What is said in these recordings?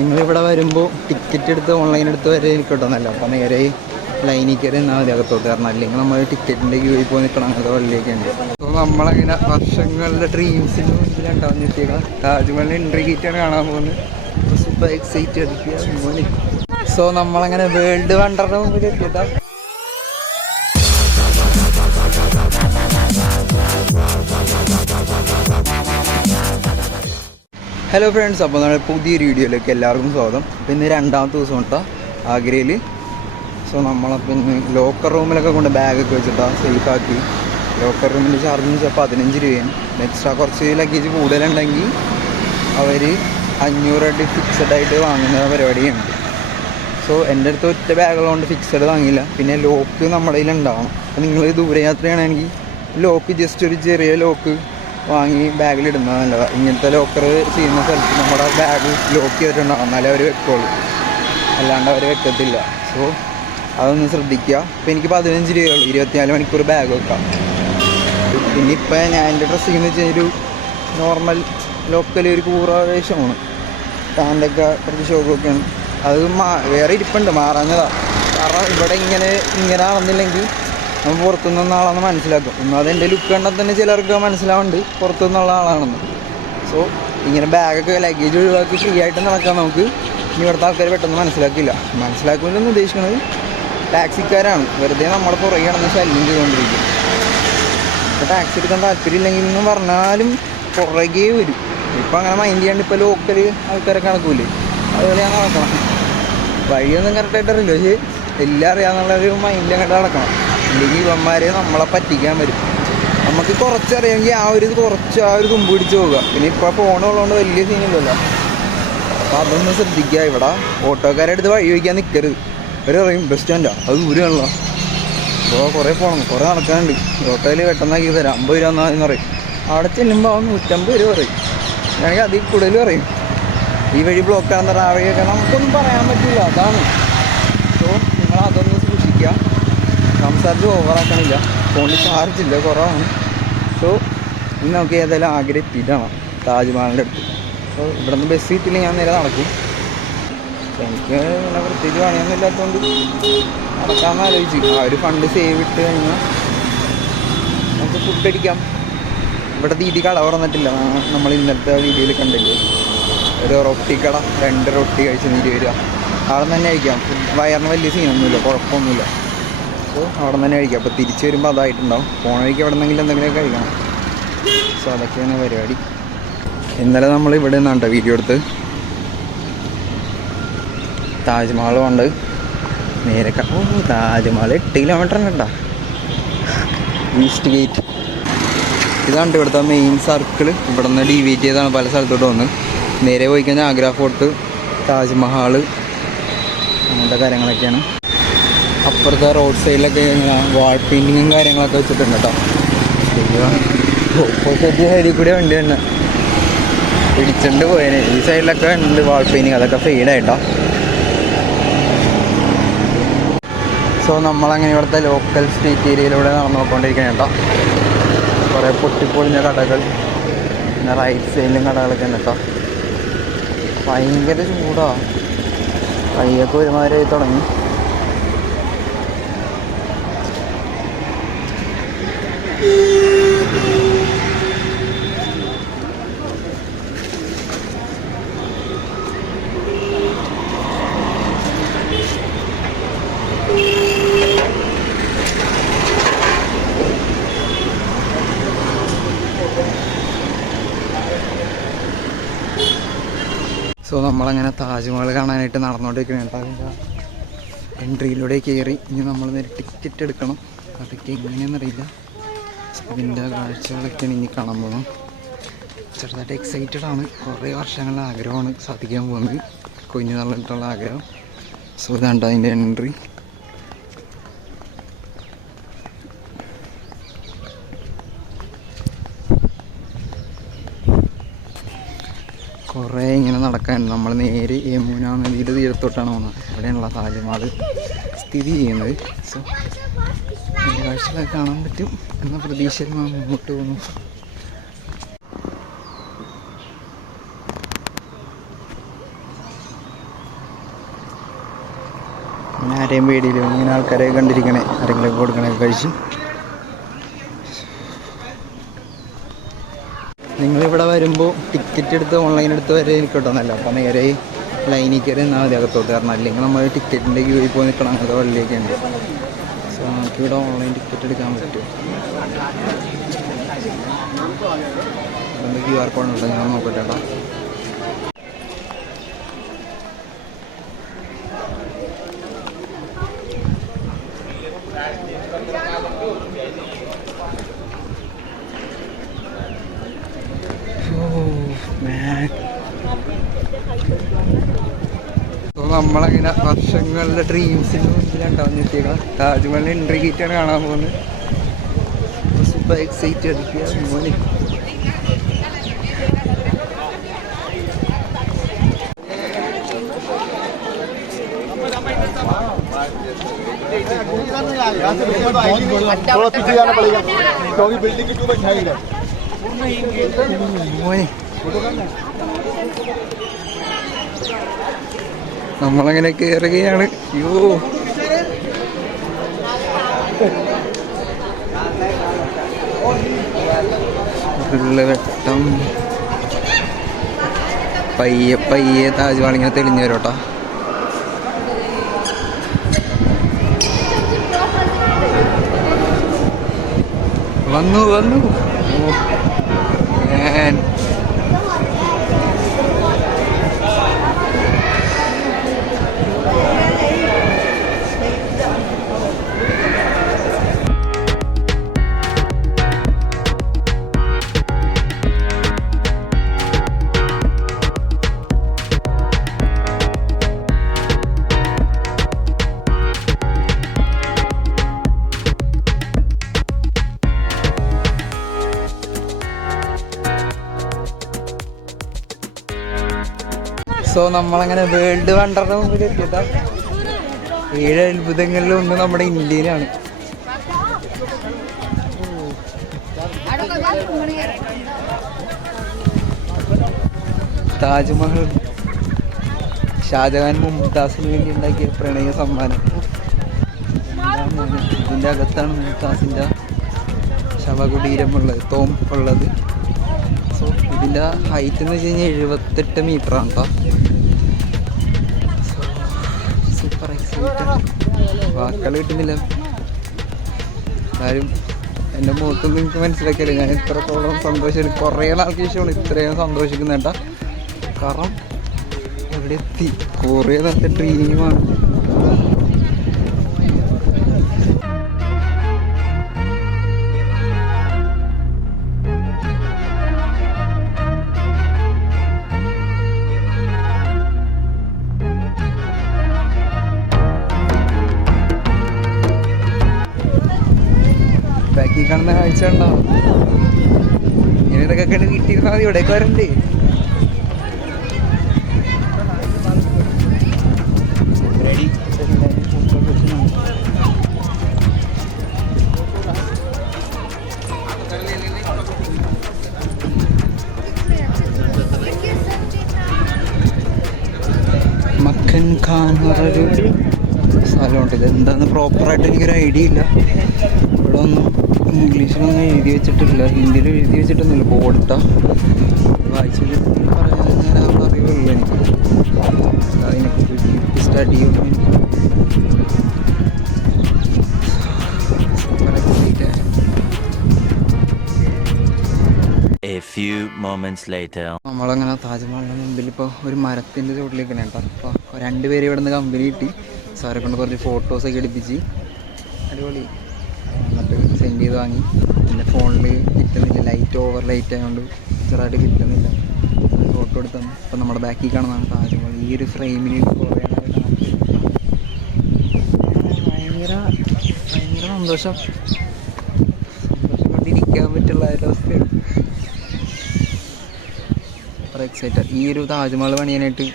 നിങ്ങളിവിടെ വരുമ്പോൾ ടിക്കറ്റ് എടുത്ത് ഓൺലൈൻ എടുത്ത് വരെ കിട്ടുന്നല്ല. അപ്പോൾ നേരെ ലൈനിൽ കയറി എന്നാൽ മതി അകത്തോട്ട്. കാരണം അല്ലെങ്കിൽ നമ്മൾ ടിക്കറ്റിൻ്റെ ക്യൂവിൽ പോയി നിൽക്കണം. അങ്ങനത്തെ വഴിയൊക്കെ ഉണ്ട്. അപ്പോൾ നമ്മളങ്ങനെ വർഷങ്ങളുടെ ഡ്രീംസിന് മുൻപിലുണ്ടാവുന്ന എത്തിയേക്കാം. താജ്മഹൽ എൻട്രി ഗേറ്റാണ് കാണാൻ പോകുന്നത്. സൂപ്പർ എക്സൈറ്റ് അടിക്കുക. സോ നമ്മളങ്ങനെ വേൾഡ് വണ്ടറിൻ്റെ മുമ്പിൽ എത്തിയിട്ടാ. ഹലോ ഫ്രണ്ട്സ്, അപ്പോൾ നമ്മുടെ പുതിയൊരു വീഡിയോയിലേക്ക് എല്ലാവർക്കും സ്വാഗതം. അപ്പോൾ ഇന്ന് രണ്ടാമത്തെ ദിവസം കേട്ടോ ആഗ്രയിൽ. സോ നമ്മളപ്പോൾ ഇന്ന് ലോക്കർ റൂമിലൊക്കെ കൊണ്ട് ബാഗൊക്കെ വെച്ചിട്ടാണ് സേഫാക്കി. ലോക്കർ റൂമിൻ്റെ ചാർജ് വെച്ചാൽ 15 രൂപയാണ്. എക്സ്ട്രാ കുറച്ച് ലഗേജ് കൂടുതലുണ്ടെങ്കിൽ അവർ 500 ഫിക്സഡ് ആയിട്ട് വാങ്ങുന്ന പരിപാടിയുണ്ട്. സോ എൻ്റെ അടുത്ത് ഒറ്റ ബാഗുള്ളതുകൊണ്ട് ഫിക്സഡ് വാങ്ങിയില്ല. പിന്നെ ലോക്ക് നമ്മുടെ കയ്യിലുണ്ടാവണം. അപ്പോൾ നിങ്ങൾ ദൂരയാത്രയാണെങ്കിൽ ലോക്ക് ജസ്റ്റ് ഒരു ചെറിയ ലോക്ക് വാങ്ങി ബാഗിലിടുന്നത് നല്ലതാണ്. ഇങ്ങനത്തെ ലോക്കർ ചെയ്യുന്ന സ്ഥലത്ത് നമ്മുടെ ബാഗ് ലോക്ക് ചെയ്തിട്ടുണ്ടാകും, എന്നാലേ അവർ വെക്കുള്ളൂ, അല്ലാണ്ട് അവർ വെക്കത്തില്ല. സോ അതൊന്ന് ശ്രദ്ധിക്കുക. ഇപ്പോൾ എനിക്ക് 15 രൂപയുള്ളൂ, 24 മണിക്കൂർ ബാഗ് വെക്കാം. പിന്നെ ഇപ്പോൾ ഞാൻ എൻ്റെ ഡ്രസ്സിങ് എന്ന് വെച്ചാൽ ഒരു നോർമൽ ലോക്കൽ ഒരു കൂറാവേശമാണ്. പാൻ്റൊക്കെ കുറച്ച് ഷോക്കൊക്കെയാണ്. അത് വേറെ ഇരിപ്പുണ്ട്, മാറാഞ്ഞതാണ്. കാരണം ഇവിടെ ഇങ്ങനെ ആണെന്നില്ലെങ്കിൽ നമ്മൾ പുറത്തുനിന്നുള്ള ആളാണെന്ന് മനസ്സിലാക്കും. ഒന്നാമത് എൻ്റെ ലുക്ക് കണ്ടാൽ തന്നെ ചിലർക്ക് മനസ്സിലാവുന്നുണ്ട് പുറത്തുനിന്നുള്ള ആളാണെന്ന്. സോ ഇങ്ങനെ ബാഗൊക്കെ ലഗേജ് ഒഴിവാക്കി ഫ്രീ ആയിട്ട് നടക്കാൻ നമുക്ക് ഇവിടുത്തെ ആൾക്കാർ പെട്ടെന്ന് മനസ്സിലാക്കുമെന്ന് ഉദ്ദേശിക്കുന്നത് ടാക്സിക്കാരാണ്. വെറുതെ നമ്മളെ പുറകെ കിടന്ന് ശല്യം ചെയ്തുകൊണ്ടിരിക്കും. ഇപ്പോൾ ടാക്സി എടുക്കാൻ താല്പര്യമില്ലെങ്കിൽ എന്ന് പറഞ്ഞാലും പുറകെ വരും. ഇപ്പം അങ്ങനെ മൈൻഡ് ചെയ്യാണ്ട് ഇപ്പോൾ ലോക്കൽ ആൾക്കാരൊക്കെ നടക്കൂലേ, അതുപോലെ ഞാൻ നടക്കണം. വഴിയൊന്നും കറക്റ്റായിട്ട് അറിയില്ല, പക്ഷേ എല്ലാം അറിയാമെന്നുള്ളൊരു മൈൻഡ് അങ്ങോട്ട് നടക്കണം. ഇല്ലെങ്കിൽ ഇവന്മാരെ നമ്മളെ പറ്റിക്കാൻ വരും. നമുക്ക് കുറച്ചറിയാമെങ്കിൽ ആ ഒരു തുമ്പ് പിടിച്ച് പോവുക. പിന്നെ ഇപ്പോൾ ഫോണുള്ളതുകൊണ്ട് വലിയ സീനില്ലല്ലോ. അപ്പോൾ അതൊന്ന് ശ്രദ്ധിക്കുക. ഇവിടെ ഓട്ടോക്കാരെ അടുത്ത് വഴി വയ്ക്കാൻ നിൽക്കരുത്. അവർ പറയും ബസ് സ്റ്റാൻഡാണ്, അത് ദൂരമാണല്ലോ. അപ്പോൾ കുറേ പോകണം, കുറേ നടക്കാനുണ്ട്. ഓട്ടോയിൽ പെട്ടെന്നാക്കി തരാം, 50 രൂപ എന്ന് പറയും. അവിടെ ചെല്ലുമ്പോൾ 150 രൂപ പറയും. ഞാനെങ്കിൽ അതിൽ കൂടുതൽ പറയും. ഈ വഴി ബ്ലോക്കാണെന്ന് പറഞ്ഞാൽ ആ വഴിയൊക്കെ നമുക്കൊന്നും പറയാൻ പറ്റില്ല, അതാണ്. സോ നിങ്ങൾ അതൊന്ന് സൂക്ഷിക്കുക. സംസാരിച്ച് ഓവറാക്കണില്ല, ഫോണിൽ ചാർജില്ല, കുറവാണ്. സോ ഇന്ന് നമുക്ക് ഏതായാലും ആഗ്രഹം എത്തിയിട്ടാണ് താജ്മഹലിൻ്റെ അടുത്ത്. സോ ഇവിടെ നിന്ന് ബസ് കിട്ടില്ല, ഞാൻ നേരെ നടക്കും. എനിക്ക് ഇങ്ങനെ പ്രത്യേകിച്ച് പണിയൊന്നും ഇല്ലാത്തതുകൊണ്ട് നടക്കാമെന്ന് ആലോചിച്ചു. ആ ഒരു ഫണ്ട് സേവ് ഇട്ട് കഴിഞ്ഞാൽ നമുക്ക് ഫുഡ് അടിക്കാം. ഇവിടെ തീറ്റി കട തുറന്നിട്ടില്ല. നമ്മൾ ഇന്നലത്തെ വീഡിയോയിൽ കണ്ടില്ലേ, ഒരു റൊട്ടി കട, 2 റൊട്ടി കഴിച്ച് 20 രൂപ. അവിടെ നിന്ന് തന്നെ കഴിക്കാം. വയറിന് വലിയ സീനൊന്നുമില്ല, കുഴപ്പമൊന്നുമില്ല. സോ അവിടെ നിന്ന് തന്നെ കഴിക്കാം. അപ്പോൾ തിരിച്ച് വരുമ്പോൾ അതായിട്ടുണ്ടാവും. പോണ വഴിക്ക് എവിടെ നിന്നെങ്കിലും എന്തെങ്കിലുമൊക്കെ കഴിക്കണം. സോ അതൊക്കെയാണ് പരിപാടി. ഇന്നലെ നമ്മൾ ഇവിടെ നിന്നാണ് വീഡിയോ എടുത്ത്. താജ്മഹൽ കൊണ്ട് നേരെ താജ്മഹൽ 8 കിലോമീറ്ററിനുണ്ടോ ഈസ്റ്റ് ഗേറ്റ്. ഇതാണ് ഇവിടുത്തെ മെയിൻ സർക്കിൾ. ഇവിടെ നിന്ന് ഡീവിയേറ്റ് ചെയ്താണ് പല സ്ഥലത്തോട്ട് വന്ന് നേരെ പോയി കഴിഞ്ഞാൽ ആഗ്ര ഫോർട്ട്, താജ്മഹൽ, അങ്ങനത്തെ കാര്യങ്ങളൊക്കെയാണ്. അപ്പുറത്തെ റോഡ് സൈഡിലൊക്കെ വാൾ പെയിൻറ്റിങ്ങും കാര്യങ്ങളൊക്കെ വെച്ചിട്ടുണ്ട് കേട്ടോ. ഓപ്പോസിറ്റ് സൈഡിൽ കൂടെ വണ്ടി തന്നെ പിടിച്ചിട്ടുണ്ട് പോയേനെ. ഈ സൈഡിലൊക്കെ ഉണ്ട് വാൾ പെയിൻറ്റിങ്, അതൊക്കെ ഫെയ്ഡായിട്ടോ. സോ നമ്മളങ്ങനെ ഇവിടുത്തെ ലോക്കൽ സ്ട്രീറ്റ് ഏരിയയിലൂടെ നടന്നു നോക്കിക്കൊണ്ടിരിക്കുകയാണ് കേട്ടോ. കുറേ പൊട്ടിപ്പൊളിഞ്ഞ കടകൾ, പിന്നെ റൈറ്റ് സൈഡിലും കടകളൊക്കെ ഉണ്ട് കേട്ടോ. ഭയങ്കര ചൂടാണ്, കൈയൊക്കെ ഒരുമാതിരി ആയി തുടങ്ങി. സോ നമ്മളങ്ങനെ താജ്മഹൽ കാണാനായിട്ട് നടന്നുകൊണ്ടിരിക്കുകയാണ്. അതിൻ്റെ എൻട്രിയിലൂടെ കയറി ഇനി നമ്മൾ നേരെ ടിക്കറ്റ് എടുക്കണം. അതൊക്കെ എങ്ങനെയാണെന്നറിയില്ല. ഇതിൻ്റെ കാഴ്ചകളൊക്കെയാണ് ഇനി കാണാൻ പോകുന്നത്. ചെറുതായിട്ട് എക്സൈറ്റഡ് ആണ്. കുറേ വർഷങ്ങളുടെ ആഗ്രഹമാണ് സാധിക്കാൻ പോകുന്നത്, കുഞ്ഞു നാളിട്ടുള്ള ആഗ്രഹം. സോ ഇതാണ്ട് അതിൻ്റെ എൻട്രി. കുറേ ഇങ്ങനെ നടക്കാനുണ്ട്. നമ്മൾ നേരെ യമുന നദിയുടെ തീരത്തോട്ടാണ് പോകുന്നത്. അവിടെയാണുള്ള താജ്മഹൽ സ്ഥിതി ചെയ്യുന്നത്. സോ അതിൻ്റെ കാഴ്ചകളൊക്കെ കാണാൻ പറ്റും എന്ന പ്രതീക്ഷയിൽ നാം മുന്നോട്ട് പോകുന്നു. അങ്ങനെ ആരെയും പേടിയില്ല, ഇങ്ങനെ ആൾക്കാരെ കണ്ടിരിക്കണേ, ആരെങ്കിലും കൊടുക്കണേ കഴിച്ച്. നിങ്ങളിവിടെ വരുമ്പോൾ ടിക്കറ്റ് എടുത്ത് ഓൺലൈൻ എടുത്ത് വരെ കിട്ടുന്നല്ലോ. അപ്പോൾ നേരെ ലൈനിൽ കയറി എന്നാൽ മതി അകത്തോട്ട്. കാരണം അല്ലെങ്കിൽ നമ്മൾ ടിക്കറ്റിൻ്റെ ക്യൂവിൽ പോയി നിൽക്കണം, അങ്ങനത്തെ വഴിയൊക്കെ ഉണ്ട്. സോ നമുക്കിവിടെ ഓൺലൈൻ ടിക്കറ്റ് എടുക്കാൻ പറ്റും. QR കോഡ് ഉണ്ട്, ഞാൻ നോക്കട്ടെ കേട്ടോ. നമ്മളങ്ങനെ വർഷങ്ങളുടെ ഡ്രീംസിന് മുമ്പിലുണ്ടാവും എത്തിയേക്കാം. താജ്മഹൽ ഇൻട്രിഗേറ്റാണ് കാണാൻ പോകുന്നത്. സൂപ്പർ എക്സൈറ്റഡ് മോനെ. മോനെ നമ്മളങ്ങനെ കയറുകയാണ്. അയ്യോ വെട്ടം പയ്യെ പയ്യെ താജ്മഹൽ ഇങ്ങനെ തെളിഞ്ഞു വരും കേട്ടോ. വന്നു വന്നു. സോ നമ്മളങ്ങനെ വേൾഡ് വണ്ടറിന്റെ മുമ്പിൽ എത്തിയതാ. 7 അത്ഭുതങ്ങളിൽ ഒന്ന് നമ്മുടെ ഇന്ത്യയിലാണ്. താജ്മഹൽ ഷാജഹാൻ മുംതാസിന് വേണ്ടി ഉണ്ടാക്കിയ പ്രണയ സമ്മാനം. ഇതിൻ്റെ അകത്താണ് മുംതാസിൻ്റെ ശവകുടീരമുള്ളത്, തോം ഉള്ളത്. സോ ഇതിൻ്റെ ഹൈറ്റ് എന്ന് വെച്ച് കഴിഞ്ഞാൽ 78 മീറ്ററാണ് കേട്ടോ. സൂപ്പർ എക്സൈറ്റഡ്, വാക്കുകൾ കിട്ടുന്നില്ല. ആരും എൻ്റെ മുഖത്തൊന്നും എനിക്ക് മനസ്സിലാക്കിയില്ല ഞാൻ ഇത്രത്തോളം സന്തോഷം. കുറേ നാൾക്ക് ശേഷമാണ് ഇത്രയും സന്തോഷിക്കുന്നത് കേട്ടോ. കാരണം എവിടെ എത്തി, കുറേ നേരത്തെ ഡ്രീമാണ്. ബാക്കി കാണുന്ന കാഴ്ച ഉണ്ടാവും. ഇങ്ങനെ ഇതൊക്കെ കണ്ട് വീട്ടിരുന്നാൽ മതി, ഇവിടേക്ക് വരണ്ടേ. മക്കൻ ഖാൻ എന്ന് പറഞ്ഞൊരു സ്ഥലമുണ്ട്. ഇതെന്താന്ന് പ്രോപ്പറായിട്ട് എനിക്കൊരു ഐഡിയ ഇല്ല. ഇവിടെ ഒന്നും ഇംഗ്ലീഷിലൊന്നും എഴുതി വെച്ചിട്ടില്ല, ഹിന്ദിയിൽ എഴുതി വെച്ചിട്ടൊന്നുമില്ല. ബോർഡിട്ടാ വായിച്ചു പറയാൻ അറിയുള്ളൂ എനിക്ക്. അതിനെക്കുറിച്ച് സ്റ്റഡി ചെയ്യും. നമ്മളങ്ങനെ താജ്മഹലിന് മുമ്പിൽ ഇപ്പോൾ ഒരു മരത്തിൻ്റെ ചുവട്ടിലേക്കാണ് കേട്ടോ. അപ്പോൾ 2 പേര് ഇവിടെ നിന്ന് കമ്പനി കിട്ടി. സാറെ കൊണ്ട് കുറച്ച് ഫോട്ടോസൊക്കെ എടുപ്പിച്ച് അടിപൊളി. എന്നിട്ട് സെൻഡ് ചെയ്ത് വാങ്ങി. പിന്നെ ഫോണിൽ കിട്ടുന്നില്ല, ലൈറ്റ് ഓവർ ലൈറ്റ് ആയതുകൊണ്ട് ചെറുതായിട്ട് കിട്ടുന്നില്ല. ഫോട്ടോ എടുത്തു തന്നു. അപ്പോൾ നമ്മുടെ ബാക്കിൽ കാണുന്നതാണ് താജ്മഹൽ. ഈ ഒരു ഫ്രെയിമിൽ കുറേ ഭയങ്കര സന്തോഷം കൊണ്ടിരിക്കാൻ പറ്റുള്ള ഒരവസ്ഥയാണ്. അത്ര എക്സൈറ്റഡ്. ഈ ഒരു താജ്മഹൽ പണിയാനായിട്ട്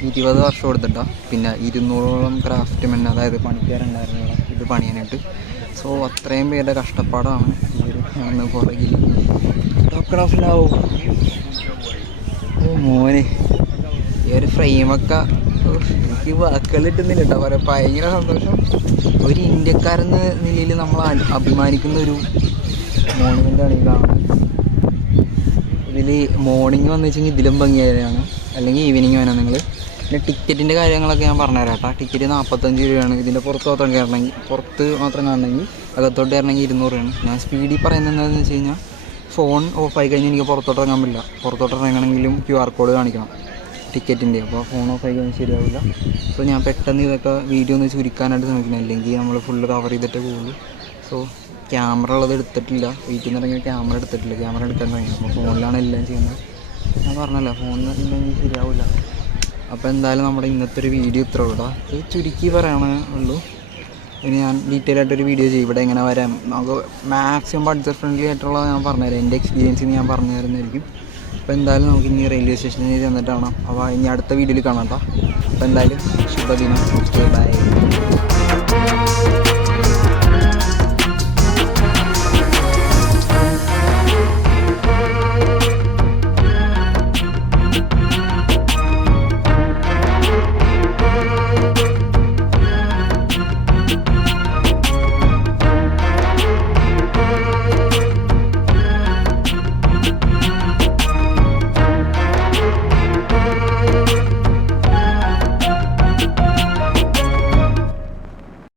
20 വർഷം എടുത്തിട്ടാ. പിന്നെ 200ഓളം ക്രാഫ്റ്റ്മെൻ, അതായത് പണിക്കാരുണ്ടായിരുന്നു ഇത് പണിയാനായിട്ട്. സോ അത്രയും പേരുടെ കഷ്ടപ്പാടാണ് ഈ ഒരു കാണുന്ന പുറകിൽ. ഡോക്ടറാഫിലാവും. ഓ മോനെ, ഈ ഒരു ഫ്രെയിമൊക്കെ എനിക്ക് വാക്കുകൾ കിട്ടുന്നില്ല കേട്ടോ, പറയാം ഭയങ്കര സന്തോഷം. ഒരു ഇന്ത്യക്കാരെന്ന നിലയിൽ നമ്മൾ അഭിമാനിക്കുന്ന ഒരു മോണമെൻ്റാണ് ഈ കാണുന്നത്. ഇതിൽ മോർണിംഗ് വന്നു വെച്ചെങ്കിൽ ഇതിലും ഭംഗിയായതാണ്, അല്ലെങ്കിൽ ഈവനിങ് വേണം നിങ്ങൾ. പിന്നെ ടിക്കറ്റിൻ്റെ കാര്യങ്ങളൊക്കെ ഞാൻ പറഞ്ഞുതരാം കേട്ടോ. ടിക്കറ്റ് 45 രൂപയാണ്. ഇതിൻ്റെ പുറത്ത് മാത്രം കയറണമെങ്കിൽ, പുറത്ത് മാത്രം കാണണമെങ്കിൽ, അകത്തോട്ട് കയറണമെങ്കിൽ 200 രൂപയാണ്. ഞാൻ സ്പീഡിൽ പറയുന്നത് എന്താണെന്ന് വെച്ച് കഴിഞ്ഞാൽ ഫോൺ ഓഫായി കഴിഞ്ഞാൽ എനിക്ക് പുറത്തോട്ട് ഇറങ്ങാൻ പറ്റില്ല. പുറത്തോട്ട് ഇറങ്ങണമെങ്കിലും QR കോഡ് കാണിക്കണം ടിക്കറ്റിൻ്റെ. അപ്പോൾ ഫോൺ ഓഫായി കഴിഞ്ഞാൽ ശരിയാവില്ല. സോ ഞാൻ പെട്ടെന്ന് ഇതൊക്കെ വീഡിയോ ഒന്ന് ചുരുക്കാനായിട്ട് ശ്രമിക്കണം, അല്ലെങ്കിൽ നമ്മൾ ഫുള്ള് കവർ ചെയ്തിട്ടേ പോകുള്ളൂ. സോ ക്യാമറ ഉള്ളത് എടുത്തിട്ടില്ല, വീട്ടിൽ നിന്ന് ഇറങ്ങിയ ക്യാമറ എടുത്തിട്ടില്ല, ക്യാമറ എടുക്കാൻ കഴിയും. അപ്പോൾ ഫോണിലാണ് എല്ലാം ചെയ്യുന്നത്. ഞാൻ പറഞ്ഞല്ലോ ഫോണിൽ ഇല്ലെങ്കിൽ ശരിയാവില്ല. അപ്പോൾ എന്തായാലും നമ്മുടെ ഇന്നത്തെ ഒരു വീഡിയോ ഇത്ര ഉള്ളൂ. ഇത് ചുരുക്കി പറയാനേ ഉള്ളൂ. ഇനി ഞാൻ ഡീറ്റെയിൽ ആയിട്ടൊരു വീഡിയോ ചെയ്യും ഇവിടെ എങ്ങനെ വരാം. നമുക്ക് മാക്സിമം ബഡ്ജറ്റ് ഫ്രണ്ട്ലി ആയിട്ടുള്ളത് ഞാൻ പറഞ്ഞുതരാം, എൻ്റെ എക്സ്പീരിയൻസിൽ ഞാൻ പറഞ്ഞു തരുന്നതായിരിക്കും. അപ്പോൾ എന്തായാലും നമുക്ക് ഇനി റെയിൽവേ സ്റ്റേഷനിൽ ചെന്നിട്ട് കാണാം. അപ്പോൾ ഇനി അടുത്ത വീഡിയോയിൽ കാണാം കേട്ടോ. അപ്പോൾ എന്തായാലും ശുഭദിനം. ബൈ.